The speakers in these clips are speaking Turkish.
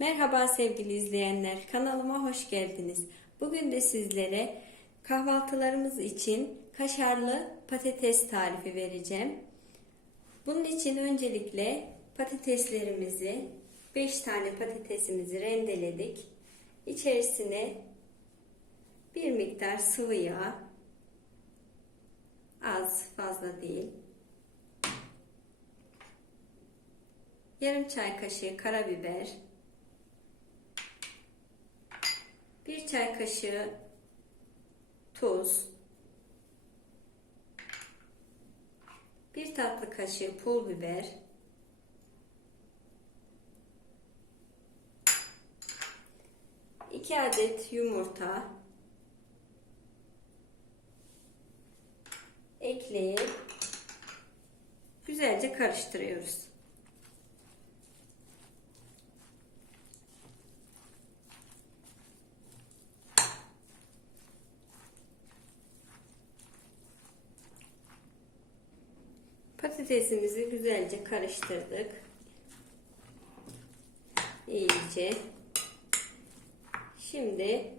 Merhaba sevgili izleyenler, kanalıma hoş geldiniz. Bugün de sizlere kahvaltılarımız için kaşarlı patates tarifi vereceğim. Bunun için öncelikle patateslerimizi, 5 tane patatesimizi rendeledik. İçerisine bir miktar sıvı yağ, az fazla değil, yarım çay kaşığı karabiber, bir çay kaşığı tuz, bir tatlı kaşığı pul biber, iki adet yumurta ekleyip güzelce karıştırıyoruz. Patatesimizi güzelce karıştırdık. İyice. Şimdi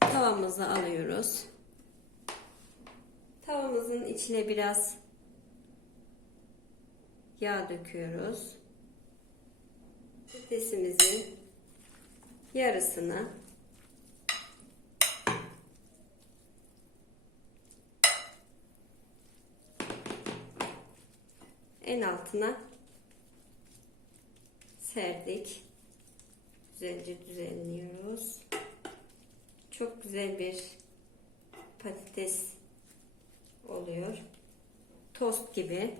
tavamızı alıyoruz. Tavamızın içine biraz yağ döküyoruz. Patatesimizin yarısını en altına serdik. Güzelce düzenliyoruz. Çok güzel bir patates oluyor. Tost gibi.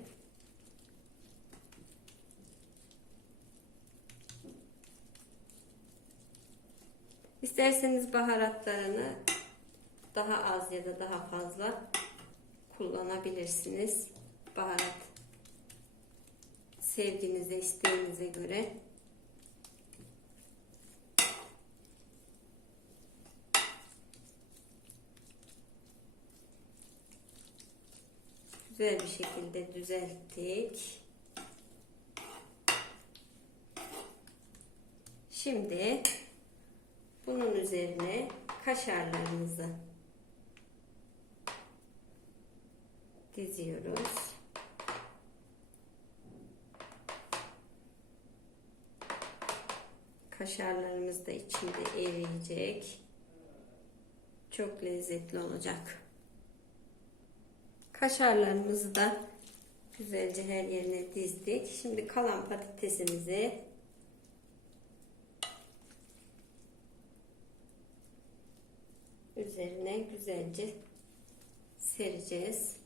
İsterseniz baharatlarını daha az ya da daha fazla kullanabilirsiniz. Baharat sevginize, isteğinize göre. Güzel bir şekilde düzelttik. Şimdi bunun üzerine kaşarlarımızı diziyoruz. Kaşarlarımız da içinde eriyecek. Çok lezzetli olacak. Kaşarlarımızı da güzelce her yerine dizdik. Şimdi kalan patatesimizi üzerine güzelce sereceğiz.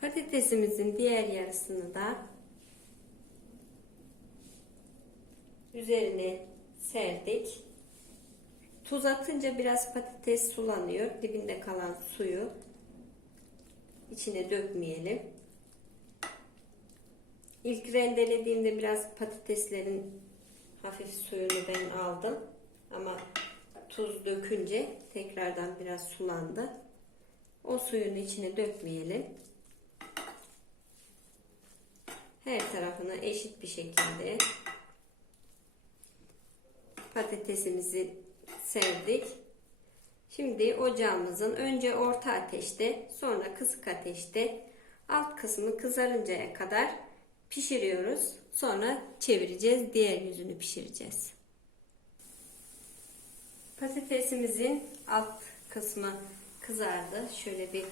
Patatesimizin diğer yarısını da üzerine serdik. Tuz atınca biraz patates sulanıyor. Dibinde kalan suyu içine dökmeyelim. İlk rendelediğimde biraz patateslerin hafif suyunu ben aldım. Ama tuz dökünce tekrardan biraz sulandı. O suyunu içine dökmeyelim. Her tarafına eşit bir şekilde patatesimizi serdik. Şimdi ocağımızın önce orta ateşte sonra kısık ateşte alt kısmı kızarıncaya kadar pişiriyoruz. Sonra çevireceğiz. Diğer yüzünü pişireceğiz. Patatesimizin alt kısmı kızardı. Şöyle bir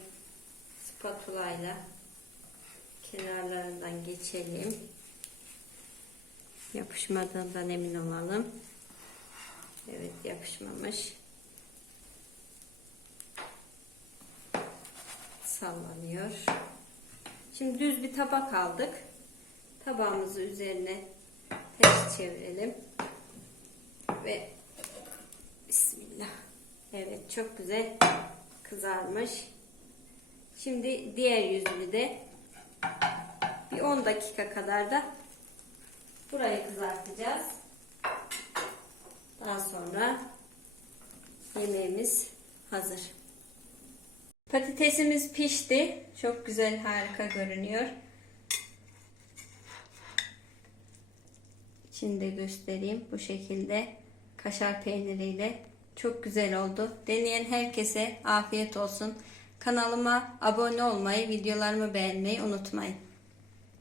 spatula ile kenarlarından geçelim. Yapışmadığından emin olalım. Evet yapışmamış. Sallanıyor. Şimdi düz bir tabak aldık. Tabağımızı üzerine ters çevirelim. Ve Bismillah. Evet çok güzel kızarmış. Şimdi diğer yüzünü de bir 10 dakika kadar da burayı kızartacağız. Daha sonra yemeğimiz hazır. Patatesimiz pişti. Çok güzel, harika görünüyor. İçini de göstereyim. Bu şekilde kaşar peyniriyle çok güzel oldu. Deneyen herkese afiyet olsun. Kanalıma abone olmayı, videolarımı beğenmeyi unutmayın.